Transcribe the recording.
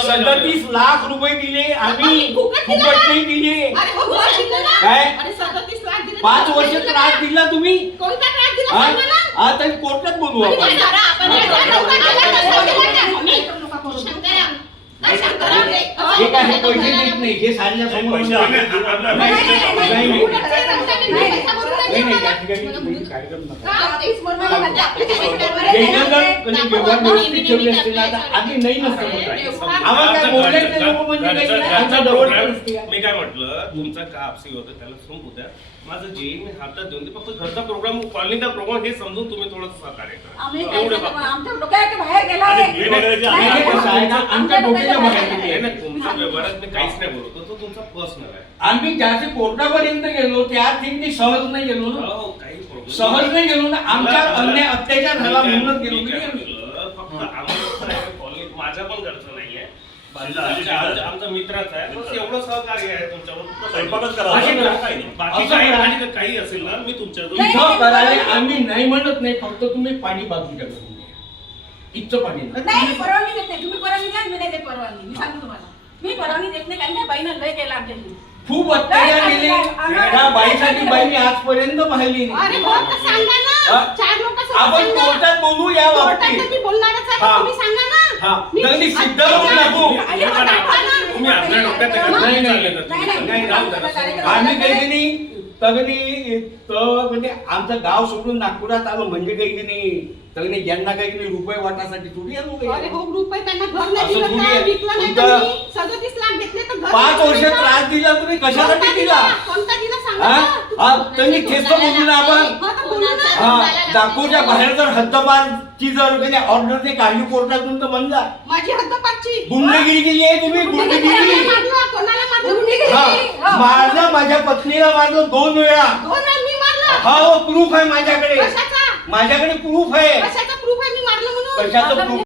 37 लाख रुपये दिले आम्ही, फुकट नाही दिले. काय 5 वर्ष त्रास दिला तुम्ही? आता कोर्टात बोलू आपण. हे काय हे पैसे देत नाही, हे सांगण्यासमोर आम्ही नाही नसतो. मी काय म्हटलं, तुमचा का आपसी होतं त्याला संपू द्या. माझं जे मी हातात देऊन ते फक्त घरचा प्रोग्राम, कॉलनीचा प्रोग्राम हे समजून तुम्ही थोडंसं सहकार्य करा. तुमच्या व्यवहारात मी काहीच नाही बोलतो, तो तुमचा पर्सनल आहे. आम्ही ज्याचे कोर्टापर्यंत गेलो त्या ठिकाणी सहज नाही गेलो ना, काही प्रॉब्लेम सहज नाही गेलो ना. आमच्या अन्याय अत्याचार झाला म्हणूनच गेलो. फक्त आम्हाला कॉलनीत माझ्या पण घरचं नाहीये, आमचा मित्राचा आहे, बस एवढं सहकार्य आहे तुमच्यावर. काही असेल ना मी तुमच्या आम्ही नाही म्हणत नाही, फक्त तुम्ही पाणी बाजूला करून द्या. इथचं पाणी नाही, परवानगी देत नाही. तुम्ही परवानगी द्या, मी नाही देत परवानगी. मी सांगतो तुम्हाला, मी परवानगी देत नाही, कारण त्या बाईनं लय केला आपल्याला. खूप अत्याचार केले त्या बाईसाठी. बाईने आजपर्यंत पाहिली नाही. आपण कोर्टात बोलू या बाबतीत. सिद्ध करून दाखवू. तुम्ही आपल्या डोक्यात आम्ही काही नाही म्हणजे आमचं गाव सोडून नागपुरात आलो म्हणजे काही की नाही, तगने ज्यांना काही नाही रुपये वाटण्यासाठी थोडी आलो. 5 वर्ष त्रास दिला तुम्ही, कशासाठी दिला? त्यांनी खेच बोलू ना आपण. नागपूरच्या बाहेर जर हद्दपारची जर ऑर्डर ते काढली कोर्टातून तर बंद जा. माझी हद्दपारची गुंडगिरी केली आहे तुम्ही, गुंडगिरी. मारलं, माझ्या पत्नीला मारलं 2 वेळा. हो, प्रूफ आहे माझ्याकडे. माझ्याकडे प्रूफ आहे. कशाचा प्रूफ आहे? मी मारलं म्हणून. कशाचं प्रूफ?